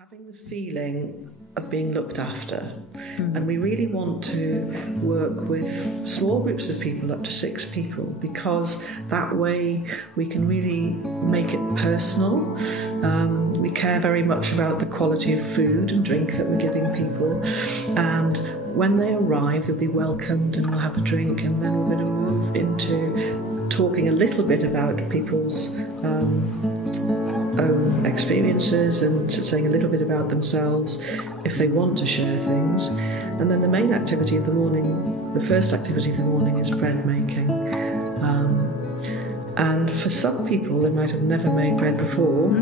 having the feeling of being looked after. And we really want to work with small groups of people, up to 6 people, because that way we can really make it personal. We care very much about the quality of food and drink that we're giving people, and when they arrive they'll be welcomed and we'll have a drink, and then we're going to move into talking a little bit about people's own experiences and saying a little bit about themselves if they want to share things. And then the main activity of the morning, the first activity of the morning, is bread making. And for some people, they might have never made bread before.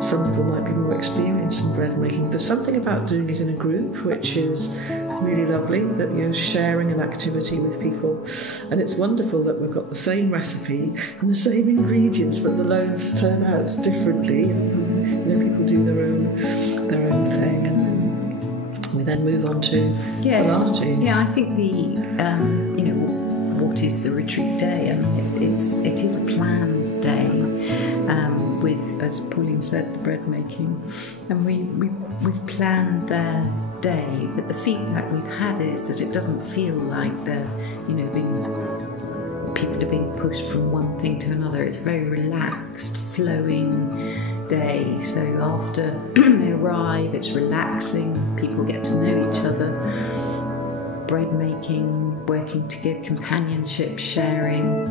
Some people might be more experienced in bread making. There's something about doing it in a group which is really lovely, that you're sharing an activity with people. And it's wonderful that we've got the same recipe and the same ingredients, but the loaves turn out differently. People do their own thing, and then we then move on to Pilates. Yeah, I think what is the retreat day? I mean, it is a planned day with, as Pauline said, the bread making, and we've planned their day. But the feedback we've had is that it doesn't feel like people are being pushed from one thing to another. It's a very relaxed, flowing day. So after they arrive, it's relaxing. People get to know each other. Bread making, working to give companionship, sharing,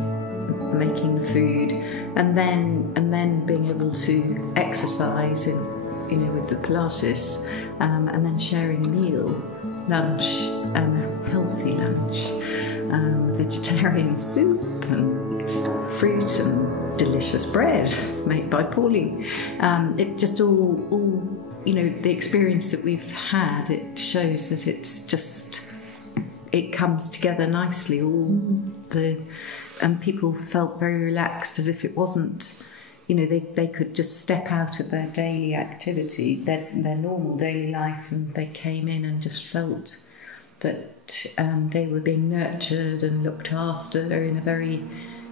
making the food, and then being able to exercise with the Pilates, and then sharing a meal, lunch, healthy lunch, vegetarian soup and fruit and delicious bread made by Pauline. It just all the experience that we've had, it shows that it comes together nicely. And people felt very relaxed, as if it wasn't, they could just step out of their daily activity, their normal daily life, and they came in and just felt that they were being nurtured and looked after in a very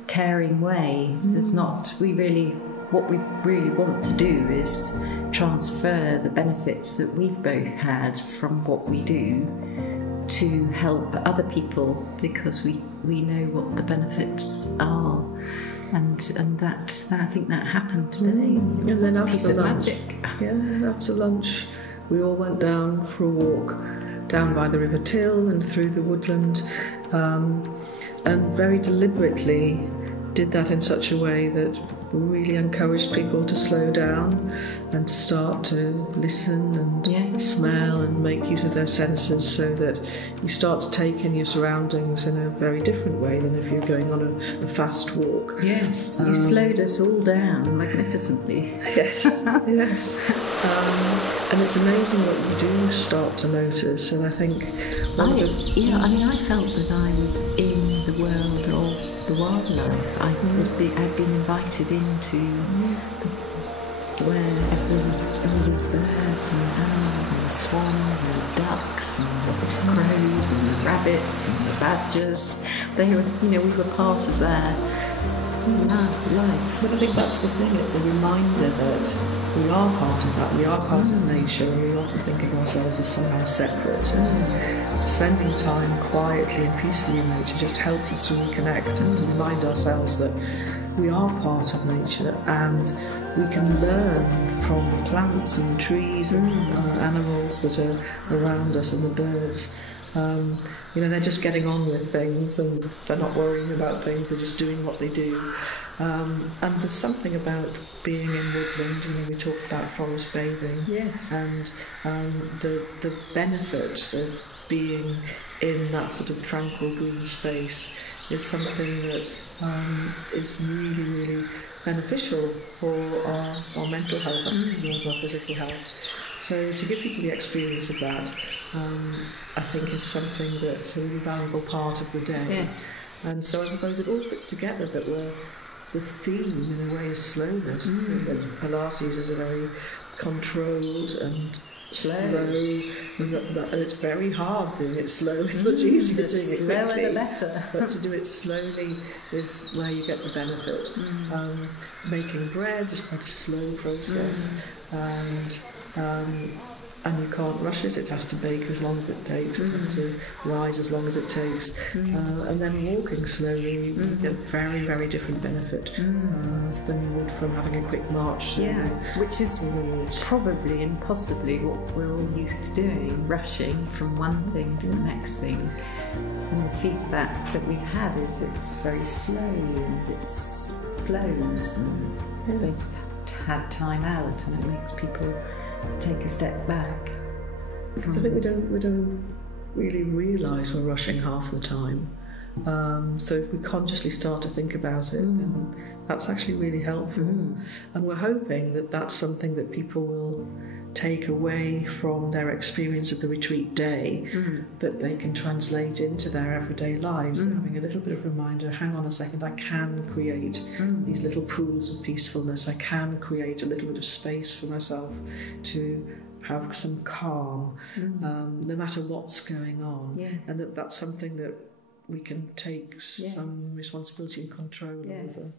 caring way. What we really want to do is transfer the benefits that we've both had from what we do to help other people, because we know what the benefits are, and that I think that happened today. And then after lunch, magic. After lunch, we all went down for a walk down by the River Till and through the woodland, and very deliberately did that in such a way that really encouraged people to slow down and to start to listen and smell and make use of their senses, so that you start to take in your surroundings in a very different way than if you're going on a fast walk. Yes, you slowed us all down magnificently. Yes, yes. And it's amazing what you do start to notice, and I think I felt that I was in the world of the wildlife. I'd been invited into where all these birds and animals and the swans and the ducks and the crows and the rabbits and the badgers, we were part of their life. But I think that's the thing, it's a reminder that we are part of that, we are part of nature, and we often think of ourselves as somehow separate. Spending time quietly and peacefully in nature just helps us to reconnect and to remind ourselves that we are part of nature, and we can learn from the plants and the trees and animals that are around us, and the birds. They're just getting on with things, and they're not worrying about things, they're just doing what they do. And there's something about being in woodland, we talked about forest bathing, and the benefits of being in that sort of tranquil green space is something that is really, really beneficial for our mental health as well as our physical health. So to give people the experience of that, I think is something that's a really valuable part of the day. Yes. And so I suppose it all fits together, that the theme in a way is slowness. That Pilates is a very controlled and slow, and it's very hard doing it slow. It's much easier doing it slower quickly, the better. but to do it slowly is where you get the benefit. Making bread is quite a slow process, and And you can't rush it. It has to bake as long as it takes. It has to rise as long as it takes. And then walking slowly, you get very, very different benefit than you would from having a quick march. Which is probably and possibly what we're all used to doing, rushing from one thing to the next thing. And the feedback that we've had is it's very slow and it flows, and they've had time out, and it makes people take a step back. So I think we don't really realise we're rushing half the time. So if we consciously start to think about it, then that's actually really helpful. And we're hoping that that's something that people will take away from their experience of the retreat day, that they can translate into their everyday lives. Having a little bit of reminder, hang on a second, I can create these little pools of peacefulness. I can create a little bit of space for myself to have some calm, no matter what's going on. And that's something that we can take some responsibility and control over.